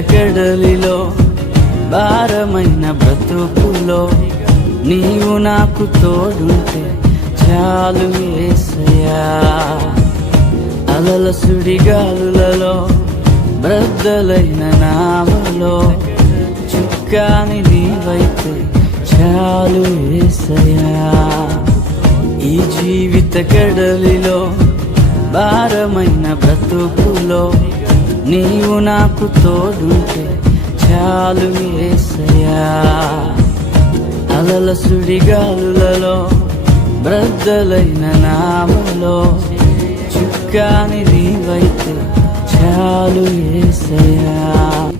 కడలిలో భారమైన బ్రతుకులో నీవు నాకు తోడుంటే చాలు యేసయ్యా. అలల సుడిగాలులలో బ్రద్దలైన నావలో చుక్కాని నీవైతే చాలు యేసయ్యా. ఈ జీవిత కడలిలో భారమైన బ్రతుకులో నీవు నాకు తోడుంటే చాలు యేసయ్యా. అలల సుడిగాలులలో బ్రద్దలైన నావలో చుక్కాని నీవైతే చాలు యేసయ్యా.